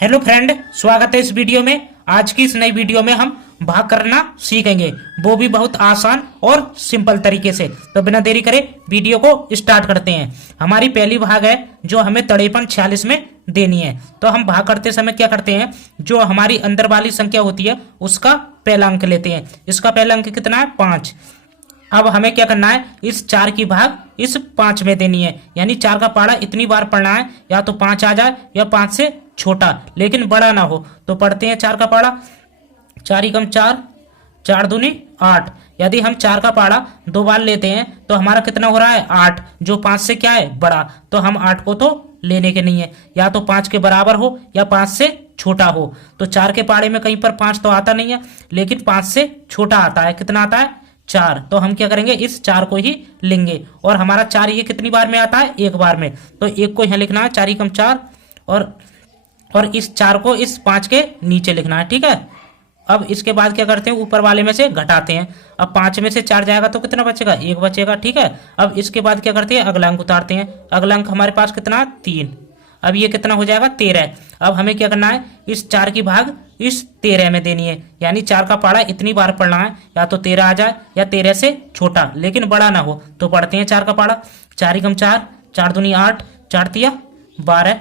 Hello friend, स्वागत है इस वीडियो में। आज की इस नई वीडियो में हम भाग करना सीखेंगे, वो भी बहुत आसान और सिंपल तरीके से। तो बिना देरी करे वीडियो को स्टार्ट करते हैं। हमारी पहली भाग है जो हमें 43 में देनी है। तो हम भाग करते समय क्या करते हैं, जो हमारी अंदर वाली संख्या होती है उसका पहला अंक लेते हैं। इसका पहला अंक कितना है? 5। अब हमें क्या करना है, इस 4 की भाग इस 5 में देनी है, यानी 4 का पहाड़ा इतनी बार पढ़ना है, या तो 5 आ जाए या 5 से छोटा लेकिन बड़ा ना हो। तो पढ़ते हैं 4 का पहाड़ा। 4 एकम 4, 4 दूनी 8। यदि हम 4 का पहाड़ा 2 बार लेते हैं तो हमारा कितना हो रहा है? 8, जो 5 से क्या है? बड़ा। तो हम 8 को तो लेने के नहीं है, या तो 5 के बराबर हो या 5 से छोटा हो। तो 4 के पहाड़े में कहीं पर 5 तो आता नहीं है, लेकिन 5 से छोटा आता है। कितना आता है? 4। तो हम क्या करेंगे, इस 4 को ही लेंगे। और हमारा 4 ये कितनी बार में आता है? एक बार में। तो एक को यहाँ लिखना है, 4 एकम 4, और इस 4 को इस 5 के नीचे लिखना है। ठीक है। अब इसके बाद क्या करते हैं, ऊपर वाले में से घटाते हैं। अब 5 में से 4 जाएगा तो कितना बचेगा? 1 बचेगा। ठीक है। अब इसके बाद क्या करते हैं, अगला अंक उतारते हैं। अगला अंक हमारे पास कितना? 3। अब ये कितना हो जाएगा? 13। अब हमें क्या करना है, इस 4 की भाग इस 13 में देनी है, यानी 4 का पहाड़ा इतनी बार पढ़ना है, या तो 13 आ जाए या 13 से छोटा लेकिन बड़ा ना हो। तो पढ़ते हैं 4 का पहाड़ा। 4 एकम 4, 4 दूनी 8, 4 तिया 12,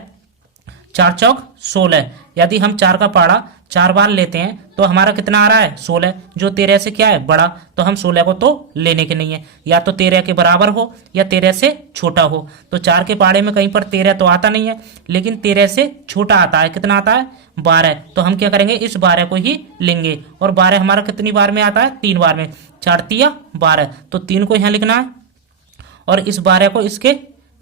4 चौक 16। यदि हम 4 का पहाड़ा 4 बार लेते हैं तो हमारा कितना आ रहा है? 16, जो 13 से क्या है? बड़ा। तो हम 16 को तो लेने के नहीं है, या तो 13 के बराबर हो या 13 से छोटा हो। तो 4 के पहाड़े में कहीं पर 13 तो आता नहीं है, लेकिन 13 से छोटा आता है। कितना आता है? 12। तो हम क्या करेंगे, इस 12 को ही लेंगे। और 12 हमारा कितनी बार में आता है? 3 बार में। 4 तिया 12। तो 3 को यहाँ लिखना है और इस 12 को इसके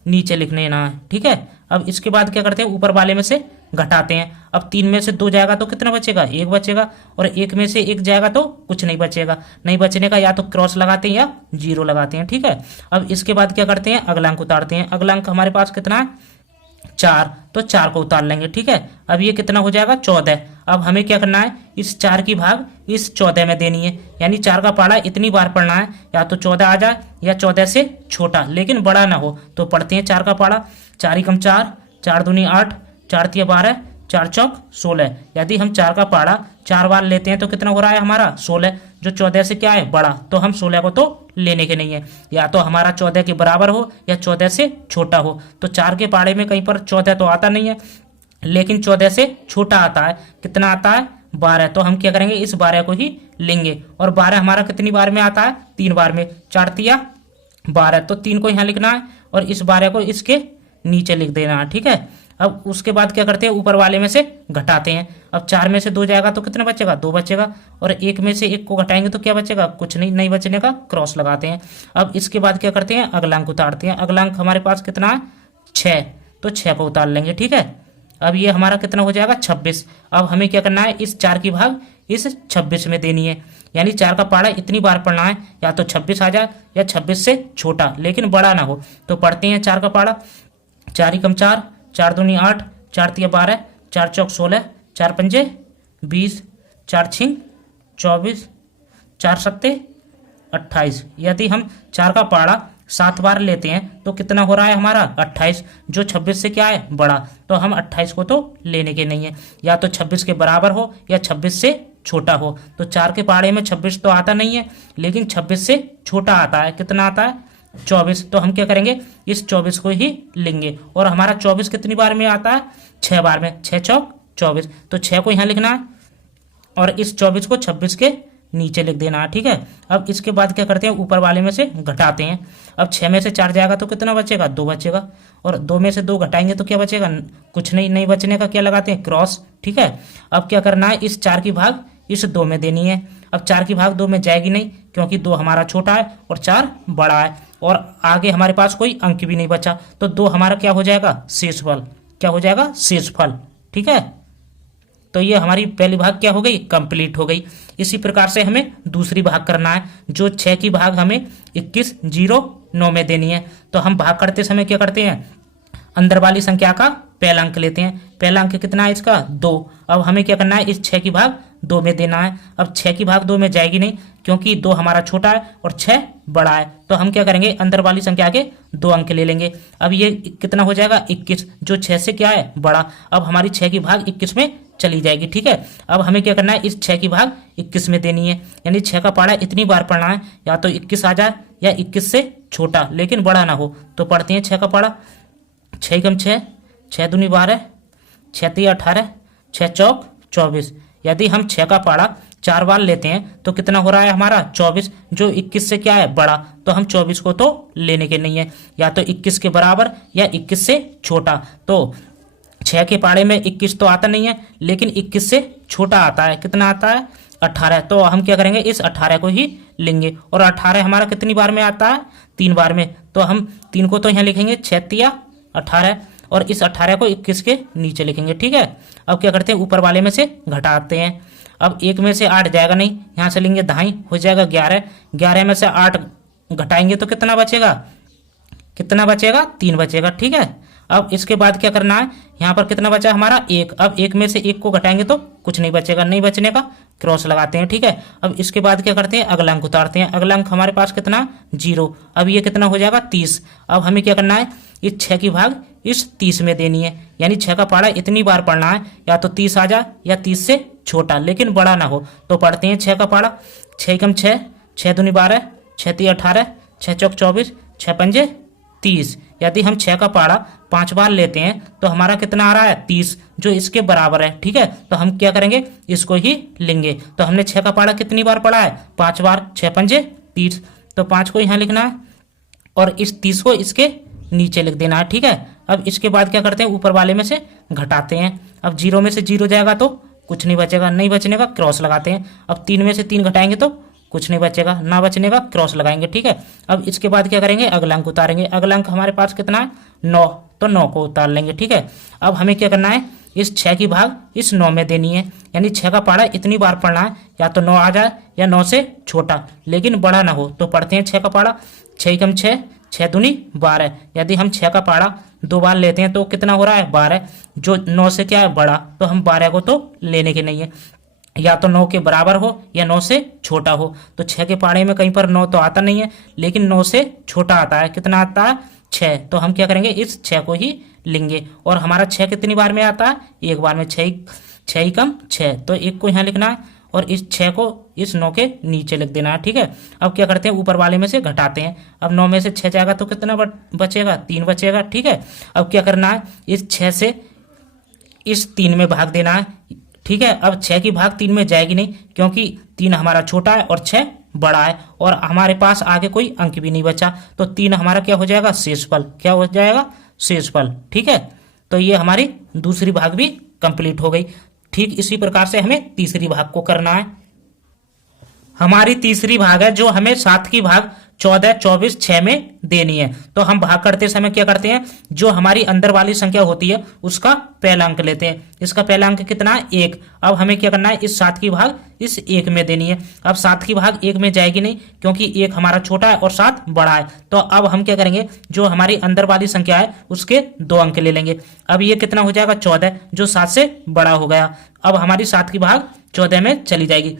नीचे लिख लेना है। ठीक है। अब इसके बाद क्या करते हैं, ऊपर वाले में से घटाते हैं। अब 3 में से 2 जाएगा तो कितना बचेगा? 1 बचेगा। और 1 में से 1 जाएगा तो कुछ नहीं बचेगा। नहीं बचने का या तो क्रॉस लगाते हैं या 0 लगाते हैं। ठीक है। अब इसके बाद क्या करते हैं, अगला अंक उतारते हैं। अगला अंक हमारे पास कितना है? 4। तो 4 को उतार लेंगे। ठीक है। अब ये कितना हो जाएगा? 14। अब हमें क्या करना है, इस 4 की भाग इस 14 में देनी है, यानी 4 का पहाड़ा इतनी बार पढ़ना है, या तो 14 आ जाए या 14 से छोटा लेकिन बड़ा ना हो। तो पढ़ते हैं 4 का पहाड़ा। 4 एकम 4, 4 दूनी 8, 4 तिया 12, 4 चौक 16। यदि हम 4 का पहाड़ा 4 बार लेते हैं तो कितना हो रहा है हमारा? 16, जो 14 से क्या है? बड़ा। तो हम 16 को तो लेने के नहीं है, या तो हमारा 14 के बराबर हो या 14 से छोटा हो। तो 4 के पहाड़े में कहीं पर 14 तो आता नहीं है, लेकिन 14 से छोटा आता है। कितना आता है? 12। तो हम क्या करेंगे, इस 12 को ही लेंगे। और 12 हमारा कितनी बार में आता है? 3 बार में। 4 तिया 12। तो 3 को यहाँ लिखना है और इस 12 को इसके नीचे लिख देना है। ठीक है। अब उसके बाद क्या करते हैं, ऊपर वाले में से घटाते हैं। अब 4 में से 2 जाएगा तो कितना बचेगा? 2 बचेगा। और 1 में से 1 को घटाएंगे तो क्या बचेगा? कुछ नहीं, नहीं बचने का क्रॉस लगाते हैं। अब इसके बाद क्या करते हैं, अगला अंक उतारते हैं। अगला अंक हमारे पास कितना है? 6। तो 6 को उतार लेंगे। ठीक है। अब ये हमारा कितना हो जाएगा? 26। अब हमें क्या करना है, इस 4 की भाग इस 26 में देनी है, यानी 4 का पहाड़ा इतनी बार पढ़ना है, या तो 26 आ जाए या 26 से छोटा लेकिन बड़ा ना हो। तो पढ़ते हैं 4 का पहाड़ा। 4 एकम 4, 4 दूनी 8, 4 तिया 12, 4 चौक 16, 4 पंजे 20, 4 छिंग 24, 4 सत्ते 28। यदि हम 4 का पहाड़ा 7 बार लेते हैं तो कितना हो रहा है हमारा? 28, जो 26 से क्या है? बड़ा। तो हम 28 को तो लेने के नहीं है, या तो 26 के बराबर हो या 26 से छोटा हो। तो 4 के पहाड़े में 26 तो आता नहीं है, लेकिन 26 से छोटा आता है। कितना आता है? 24। तो हम क्या करेंगे, इस 24 को ही लेंगे। और हमारा 24 कितनी बार में आता है? 6 बार में। 6 चौक 24। तो 6 को यहाँ लिखना है और इस 24 को 26 के नीचे लिख देना है। ठीक है। अब इसके बाद क्या करते हैं, ऊपर वाले में से घटाते हैं। अब 6 में से 4 जाएगा तो कितना बचेगा? 2 बचेगा। और 2 में से 2 घटाएंगे तो क्या बचेगा? कुछ नहीं, नहीं बचने का क्या लगाते हैं? क्रॉस। ठीक है। अब क्या करना है, इस 4 की भाग इस 2 में देनी है। अब 4 की भाग 2 में जाएगी नहीं, क्योंकि 2 हमारा छोटा है और 4 बड़ा है, और आगे हमारे पास कोई अंक भी नहीं बचा। तो 2 हमारा क्या हो जाएगा? शेषफल। क्या हो जाएगा? शेषफल। ठीक है। तो ये हमारी पहली भाग क्या हो गई? कंप्लीट हो गई। इसी प्रकार से हमें दूसरी भाग करना है, जो 6 की भाग हमें 21, 0, 9 में देनी है। तो हम भाग करते समय क्या करते हैं, अंदर वाली संख्या का पहला अंक लेते हैं। पहला अंक कितना है इसका? 2। अब हमें क्या करना है, इस 6 की भाग 2 में देना है। अब 6 की भाग 2 में जाएगी नहीं, क्योंकि 2 हमारा छोटा है और 6 बड़ा है। तो हम क्या करेंगे, अंदर वाली संख्या के 2 अंक ले लेंगे। अब ये कितना हो जाएगा, 21, जो 6 से क्या है, बड़ा। अब हमारी 6 की भाग 21 में चली जाएगी। ठीक है, अब हमें क्या करना है, इस 6 की भाग 21 में देनी है, यानी 6 का पाड़ा इतनी बार पढ़ना है, या तो 21 आ जाए या 21 से छोटा लेकिन बड़ा ना हो। तो पढ़ते हैं 6 का पाड़ा। 6 कम 6, 6 दूनी 12, 6 तिया 18, 6 चौक 24। यदि हम 6 का पाड़ा 4 बार लेते हैं तो कितना हो रहा है हमारा, 24, जो 21 से क्या है, बड़ा। तो हम 24 को तो लेने के नहीं है, या तो 21 के बराबर या 21 से छोटा। तो 6 के पाड़े में 21 तो आता नहीं है, लेकिन 21 से छोटा आता है। कितना आता है, 18। तो हम क्या करेंगे, इस 18 को ही लेंगे। और 18 हमारा कितनी बार में आता है, 3 बार में। तो हम 3 को तो यहाँ लिखेंगे, 6 तिया 18, और इस 18 को 21 के नीचे लिखेंगे। ठीक है, अब क्या करते हैं, ऊपर वाले में से घटाते हैं। अब 1 में से 8 जाएगा नहीं, यहाँ से लेंगे दाई, हो जाएगा 11। 11 में से 8 घटाएंगे तो कितना बचेगा, 3 बचेगा। ठीक है, अब इसके बाद क्या करना है, यहाँ पर कितना बचा हमारा, 1। अब 1 में से 1 को घटाएंगे तो कुछ नहीं बचेगा, नहीं बचने का क्रॉस लगाते हैं। ठीक है, अब इसके बाद क्या करते हैं, अगला अंक उतारते हैं। अगला अंक हमारे पास कितना, 0। अब ये कितना हो जाएगा, 30। अब हमें क्या करना है, इस 6 की भाग इस 30 में देनी है, यानी 6 का पाड़ा इतनी बार पढ़ना है, या तो 30 आ जाए या 30 से छोटा लेकिन बड़ा ना हो। तो पढ़ते हैं 6 का पाड़ा। 6 कम 6, 6 दूनी 12, 6 तिया 18, 6 चौक 24, 6 पंजे 30। यदि हम 6 का पाड़ा 5 बार लेते हैं तो हमारा कितना आ रहा है, 30, जो इसके बराबर है। ठीक है, तो हम क्या करेंगे, इसको ही लेंगे। तो हमने 6 का पाड़ा कितनी बार पढ़ा है, 5 बार, 6 पंजे 30। तो 5 को यहाँ लिखना है और इस 30 को इसके नीचे लिख देना है। ठीक है, अब इसके बाद क्या करते हैं, ऊपर वाले में से घटाते हैं। अब 0 में से 0 जाएगा तो कुछ नहीं बचेगा, नहीं बचने का क्रॉस लगाते हैं। अब 3 में से 3 घटाएंगे तो कुछ नहीं बचेगा, ना बचने का क्रॉस लगाएंगे। ठीक है, अब इसके बाद क्या करेंगे, अगला अंक उतारेंगे। अगला अंक हमारे पास कितना है, 9। तो 9 को उतार लेंगे। ठीक है, अब हमें क्या करना है, इस 6 की भाग इस 9 में देनी है, यानी 6 का पाड़ा इतनी बार पढ़ना है, या तो 9 आ जाए या 9 से छोटा लेकिन बड़ा ना हो। तो पढ़ते हैं 6 का पाड़ा। 6 कम 6, 6 दूनी 12। यदि हम 6 का पाड़ा 2 बार लेते हैं तो कितना हो रहा है, 12, जो 9 से क्या है, बड़ा। तो हम 12 को तो लेने के नहीं है, या तो 9 के बराबर हो या 9 से छोटा हो। तो 6 के पाड़े में कहीं पर 9 तो आता नहीं है, लेकिन 9 से छोटा आता है। कितना आता है, 6। तो हम क्या करेंगे, इस 6 को ही लेंगे। और हमारा 6 कितनी बार में आता है, 1 बार में। 6 कम 6, तो 1 को यहाँ लिखना है और इस 6 को इस 9 के नीचे लिख देना है। ठीक है, अब क्या करते हैं, ऊपर वाले में से घटाते हैं। अब 9 में से 6 जाएगा तो कितना बचेगा, 3 बचेगा। ठीक है, अब क्या करना है, इस 6 से इस 3 में भाग देना है। ठीक है, अब 6 की भाग 3 में जाएगी नहीं, क्योंकि 3 हमारा छोटा है और 6 बड़ा है, और हमारे पास आगे कोई अंक भी नहीं बचा। तो 3 हमारा क्या हो जाएगा, शेषफल। क्या हो जाएगा, शेषफल। ठीक है, तो ये हमारी दूसरी भाग भी कंप्लीट हो गई। ठीक इसी प्रकार से हमें तीसरी भाग को करना है। हमारी तीसरी भाग है जो हमें 7 की भाग 14, 24, 6 में देनी है। तो हम भाग करते समय क्या करते हैं, जो हमारी अंदर वाली संख्या होती है उसका पहला अंक लेते हैं। इसका पहला अंक कितना है, 1। अब हमें क्या करना है, इस 7 की भाग इस 1 में देनी है। अब 7 की भाग 1 में जाएगी नहीं, क्योंकि 1 हमारा छोटा है और 7 बड़ा है। तो अब हम क्या करेंगे, जो हमारी अंदर वाली संख्या है उसके 2 अंक ले लेंगे। अब ये कितना हो जाएगा, 14, जो 7 से बड़ा हो गया। अब हमारी 7 की भाग 14 में चली जाएगी।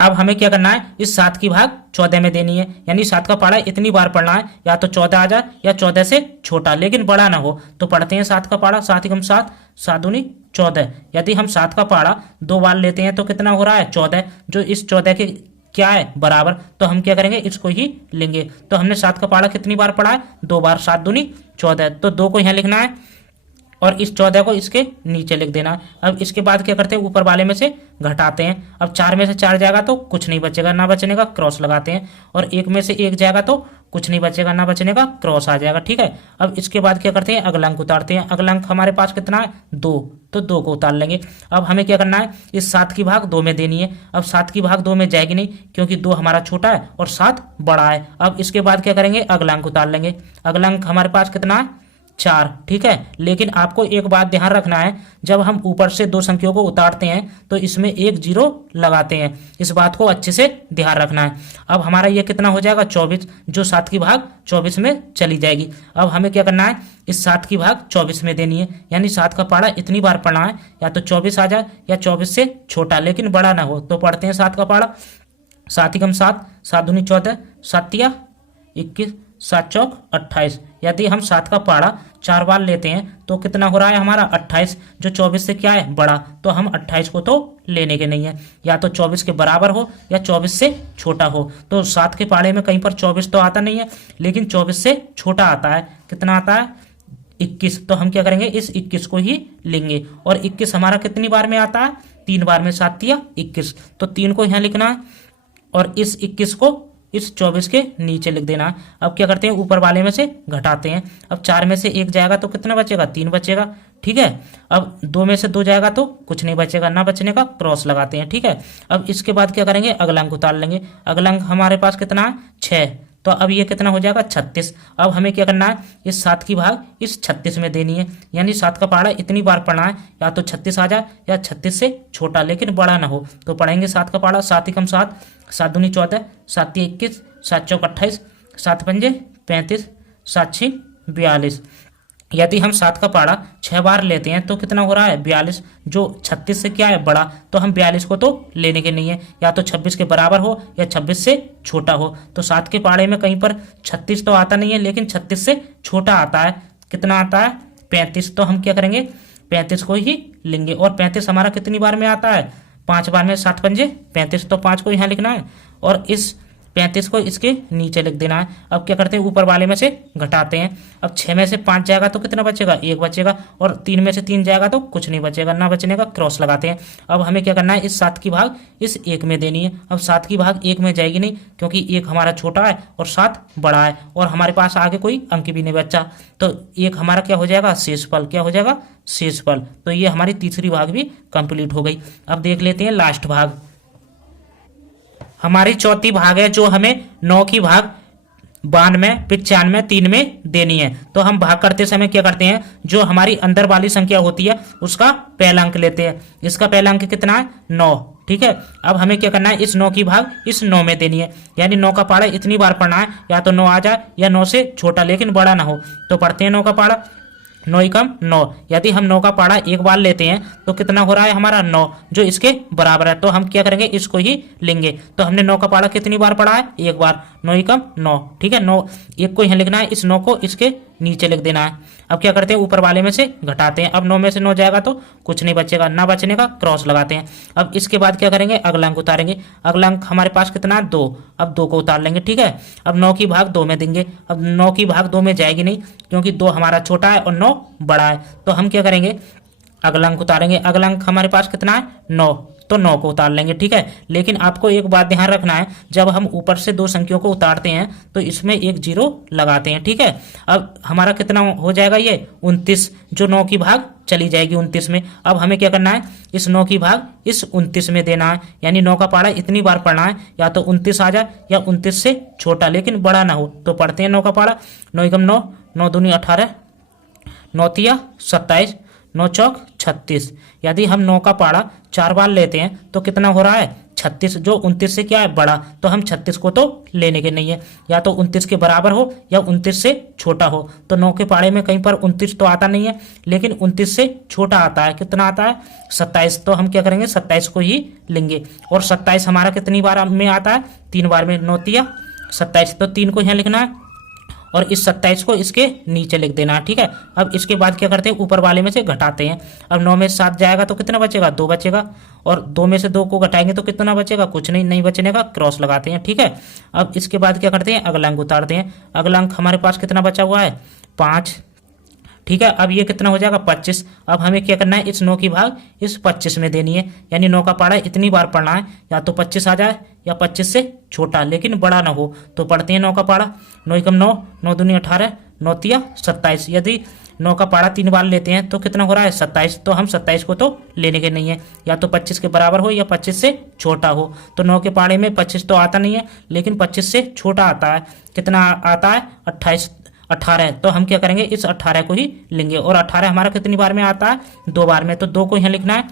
अब हमें क्या करना है, इस 7 की भाग 14 में देनी है, यानी 7 का पाड़ा इतनी बार पढ़ना है, या तो 14 आ जाए या 14 से छोटा लेकिन बड़ा ना हो। तो पढ़ते हैं 7 का पाड़ा। 7 एकम 7, 7 दूनी 14। यदि हम 7 का पाड़ा 2 बार लेते हैं तो कितना हो रहा है, 14, जो इस 14 के क्या है, बराबर। तो हम क्या करेंगे, इसको ही लेंगे। तो हमने 7 का पाड़ा कितनी बार पढ़ा है, 2 बार। 7 दूनी 14, तो 2 को यहाँ लिखना है और इस 14 को इसके नीचे लिख देना। अब इसके बाद क्या करते हैं, ऊपर वाले में से घटाते हैं। अब 4 में से 4 जाएगा तो कुछ नहीं बचेगा, ना बचने का क्रॉस लगाते हैं। और 1 में से 1 जाएगा तो कुछ नहीं बचेगा, ना बचने का क्रॉस आ जाएगा। ठीक है, अब इसके बाद क्या करते हैं, अगला अंक उतारते हैं। अगला अंक हमारे पास कितना है, 2। तो 2 को उतार लेंगे। अब हमें क्या करना है, इस 7 की भाग 2 में देनी है। अब 7 की भाग 2 में जाएगी नहीं, क्योंकि 2 हमारा छोटा है और 7 बड़ा है। अब इसके बाद क्या करेंगे, अगला अंक उतार लेंगे। अगला अंक हमारे पास कितना है, 4, ठीक है। लेकिन आपको एक बात ध्यान रखना है, जब हम ऊपर से दो संख्याओं को उतारते हैं तो इसमें एक 0 लगाते हैं, इस बात को अच्छे से ध्यान रखना है। अब हमारा ये कितना हो जाएगा 24, जो 7 की भाग 24 में चली जाएगी। अब हमें क्या करना है, इस 7 की भाग 24 में देनी है, यानी 7 का पाड़ा इतनी बार पढ़ना है, या तो 24 आ जाए या 24 से छोटा लेकिन बड़ा ना हो। तो पढ़ते हैं 7 का पाड़ा, 7 एकम 7, 7 दूनी 14, 7 तिया 21, 7 चौक 28। यदि हम 7 का पाड़ा 4 बार लेते हैं तो कितना हो रहा है हमारा 28, जो 24 से क्या है बड़ा, तो हम 28 को तो लेने के नहीं है, या तो 24 के बराबर हो या 24 से छोटा हो। तो 7 के पाड़े में कहीं पर 24 तो आता नहीं है, लेकिन 24 से छोटा आता है। कितना आता है 21, तो हम क्या करेंगे इस 21 को ही लेंगे। और 21 हमारा कितनी बार में आता है, 3 बार में, 7 तिया 21, तो 3 को यहाँ लिखना है और इस 21 को इस 24 के नीचे लिख देना। अब क्या करते हैं, ऊपर वाले में से घटाते हैं। अब 4 में से 1 जाएगा तो कितना बचेगा, 3 बचेगा, ठीक है। अब 2 में से 2 जाएगा तो कुछ नहीं बचेगा, ना बचने का क्रॉस लगाते हैं, ठीक है। अब इसके बाद क्या करेंगे, अगला अंक उतार लेंगे। अगला अंक हमारे पास कितना है 6, तो अब ये कितना हो जाएगा 36। अब हमें क्या करना है, इस 7 की भाग इस 36 में देनी है, यानी 7 का पाड़ा इतनी बार पढ़ना है, या तो 36 आ जाए या 36 से छोटा लेकिन बड़ा ना हो। तो पढ़ेंगे 7 का पाड़ा, 7 एकम 7, 7 दूनी 14, 7 तिया 21, 7 चौक 28, 7 पंजे 35, 7 छः 42। यदि हम 7 का पाड़ा 6 बार लेते हैं तो कितना हो रहा है 42, जो 36 से क्या है बड़ा, तो हम 42 को तो लेने के नहीं है, या तो 26 के बराबर हो या 26 से छोटा हो। तो 7 के पाड़े में कहीं पर 36 तो आता नहीं है, लेकिन 36 से छोटा आता है। कितना आता है 35, तो हम क्या करेंगे 35 को ही लेंगे। और 35 हमारा कितनी बार में आता है, 5 बार में, 7 पंजे 35, तो 5 को यहाँ लिखना है और इस 35 को इसके नीचे लिख देना है। अब क्या करते हैं, ऊपर वाले में से घटाते हैं। अब 6 में से 5 जाएगा तो कितना बचेगा, 1 बचेगा, और 3 में से 3 जाएगा तो कुछ नहीं बचेगा, ना बचने का क्रॉस लगाते हैं। अब हमें क्या करना है, इस 7 की भाग इस 1 में देनी है। अब 7 की भाग 1 में जाएगी नहीं, क्योंकि 1 हमारा छोटा है और 7 बड़ा है, और हमारे पास आगे कोई अंक भी नहीं बचा, तो 1 हमारा क्या हो जाएगा शेषफल, क्या हो जाएगा शेषफल। तो ये हमारी तीसरी भाग भी कंप्लीट हो गई। अब देख लेते हैं लास्ट भाग, हमारी चौथी भाग है, जो हमें 9 की भाग 92, 95, 3 में देनी है। तो हम भाग करते समय क्या करते हैं, जो हमारी अंदर वाली संख्या होती है उसका पहला अंक लेते हैं। इसका पहला अंक कितना है 9, ठीक है। अब हमें क्या करना है, इस 9 की भाग इस 9 में देनी है, यानी 9 का पाड़ा इतनी बार पढ़ना है, या तो 9 आ जाए या 9 से छोटा लेकिन बड़ा ना हो। तो पढ़ते हैं 9 का पाड़ा, 9 एकम 9। यदि हम 9 का पाड़ा 1 बार लेते हैं तो कितना हो रहा है हमारा 9, जो इसके बराबर है, तो हम क्या करेंगे इसको ही लेंगे। तो हमने 9 का पाड़ा कितनी बार पढ़ा है, 1 बार, 9 एकम 9, ठीक है। 9 1 को यहाँ लिखना है, इस 9 को इसके नीचे लिख देना है। अब क्या करते हैं, ऊपर वाले में से घटाते हैं। अब 9 में से 9 जाएगा तो कुछ नहीं बचेगा, ना बचने का क्रॉस लगाते हैं। अब इसके बाद क्या करेंगे, अगला अंक उतारेंगे। अगला अंक हमारे पास कितना है 2, अब 2 को उतार लेंगे, ठीक है। अब 9 की भाग 2 में देंगे। अब 9 की भाग 2 में जाएगी नहीं, क्योंकि 2 हमारा छोटा है और 9 बड़ा है, तो हम क्या करेंगे अगला अंक उतारेंगे। अगला अंक हमारे पास कितना है 9, तो 9 को उतार लेंगे, ठीक है। लेकिन आपको एक बात ध्यान रखना है, जब हम ऊपर से 2 संख्याओं को उतारते हैं तो इसमें एक 0 लगाते हैं, ठीक है। अब हमारा कितना हो जाएगा ये 29, जो 9 की भाग चली जाएगी 29 में। अब हमें क्या करना है, इस 9 की भाग इस 29 में देना है, यानी 9 का पाड़ा इतनी बार पढ़ना है, या तो 29 आ जाए या 29 से छोटा लेकिन बड़ा ना हो। तो पढ़ते हैं 9 का पाड़ा, 9 एकम 9, 9 दूनी 18, 9 तिया 27, 9 चौक 36। यदि हम 9 का पाड़ा 4 बार लेते हैं तो कितना हो रहा है 36, जो 29 से क्या है बड़ा, तो हम 36 को तो लेने के नहीं है, या तो 29 के बराबर हो या 29 से छोटा हो। तो 9 के पाड़े में कहीं पर 29 तो आता नहीं है, लेकिन 29 से छोटा आता है। कितना आता है 27, तो हम क्या करेंगे 27 को ही लेंगे। और 27 हमारा कितनी बार में आता है 3 बार में, 9 तिया 27, तो 3 को यहाँ लिखना है और इस 27 को इसके नीचे लिख देना है, ठीक है। अब इसके बाद क्या करते हैं, ऊपर वाले में से घटाते हैं। अब 9 में 7 जाएगा तो कितना बचेगा 2 बचेगा, और 2 में से 2 को घटाएंगे तो कितना बचेगा, कुछ नहीं बचने का क्रॉस लगाते हैं, ठीक है। अब इसके बाद क्या करते हैं, अगला अंक उतारते हैं। अगला अंक हमारे पास कितना बचा हुआ है 5, ठीक है। अब ये कितना हो जाएगा 25। अब हमें क्या करना है, इस 9 की भाग इस 25 में देनी है, यानी 9 का पाड़ा इतनी बार पढ़ना है, या तो 25 आ जाए या 25 से छोटा लेकिन बड़ा ना हो। तो पढ़ते हैं 9 का पाड़ा, 9 एकम 9, 9 दूनी 18, 9 तिया 27। यदि 9 का पाड़ा 3 बार लेते हैं तो कितना हो रहा है 27, तो हम 27 को तो लेने के नहीं है, या तो 25 के बराबर हो या 25 से छोटा हो। तो 9 के पाड़े में 25 तो आता नहीं है, लेकिन 25 से छोटा आता है। कितना आता है 28, 18, तो हम क्या करेंगे इस 18 को ही लेंगे। और 18 हमारा कितनी बार में आता है, 2 बार में, तो 2 को यहाँ लिखना है,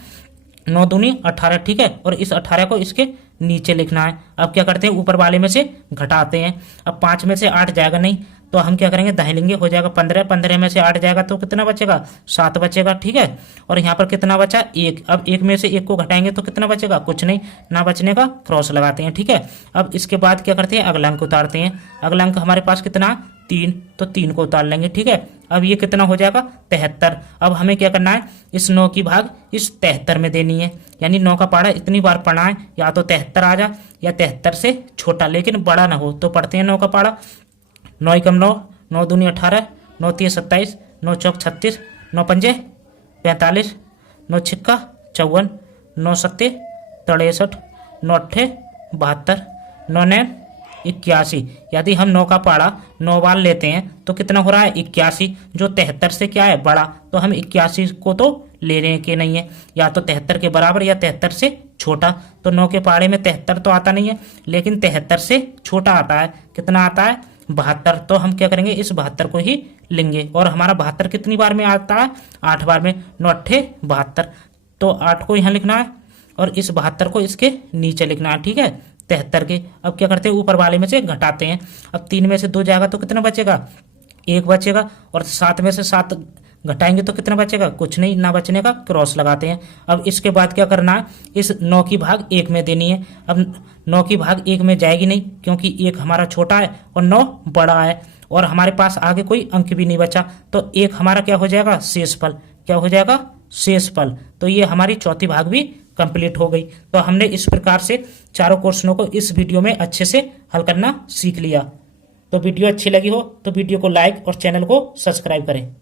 9 दूनी 18, ठीक है। और इस 18 को इसके नीचे लिखना है। अब क्या करते हैं, ऊपर वाले में से घटाते हैं। अब 5 में से 8 जाएगा नहीं, तो हम क्या करेंगे दाएं लेंगे, हो जाएगा 15, 15 में से 8 जाएगा तो कितना बचेगा, 7 बचेगा, ठीक है। और यहाँ पर कितना बचा, 1। अब 1 में से 1 को घटाएंगे तो कितना बचेगा, कुछ नहीं, ना बचने का क्रॉस लगाते हैं, ठीक है। अब इसके बाद क्या करते हैं, अगला अंक उतारते हैं। अगला अंक हमारे पास कितना, 3, तो 3 को उतार लेंगे, ठीक है। अब ये कितना हो जाएगा, 73। अब हमें क्या करना है, इस 9 की भाग इस 73 में देनी है, यानी 9 का पाड़ा इतनी बार पढ़ना है, या तो 73 आ जा या 73 से छोटा लेकिन बड़ा ना हो, तो पढ़ते हैं 9 का पाड़ा। 9 एकम 9, 9 दूनी 18, 9 तीय 27, 9 चौक 36, 9 पंजे 45, 9 छिक्का 54, 9 सत्ते 63, 9 अट्ठे 72, 9 नैन 81। यदि हम 9 का पाड़ा 9 बार लेते हैं तो कितना हो रहा है, 81, जो 73 से क्या है, बड़ा, तो हम 81 को तो लेने के नहीं है, या तो 73 के बराबर या 73 से छोटा। तो 9 के पाड़े में 73 तो आता नहीं है, लेकिन 73 से छोटा आता है, कितना आता है, 72। तो हम क्या करेंगे, इस 72 को ही लेंगे। और हमारा 72 कितनी बार में आता है, 8 बार में, 9 अट्ठे 72, तो 8 को यहाँ लिखना है और इस 72 को इसके नीचे लिखना है, ठीक है, 73 के। अब क्या करते हैं, ऊपर वाले में से घटाते हैं। अब 3 में से 2 जाएगा तो कितना बचेगा, 1 बचेगा। और 7 में से 7 घटाएंगे तो कितना बचेगा, कुछ नहीं, ना बचने का क्रॉस लगाते हैं। अब इसके बाद क्या करना है, इस 9 की भाग 1 में देनी है। अब 9 की भाग 1 में जाएगी नहीं, क्योंकि 1 हमारा छोटा है और 9 बड़ा है, और हमारे पास आगे कोई अंक भी नहीं बचा, तो 1 हमारा क्या हो जाएगा, शेषफल, क्या हो जाएगा, शेषफल। तो ये हमारी चौथी भाग भी कंप्लीट हो गई। तो हमने इस प्रकार से चारों क्वेश्चनों को इस वीडियो में अच्छे से हल करना सीख लिया। तो वीडियो अच्छी लगी हो तो वीडियो को लाइक और चैनल को सब्सक्राइब करें।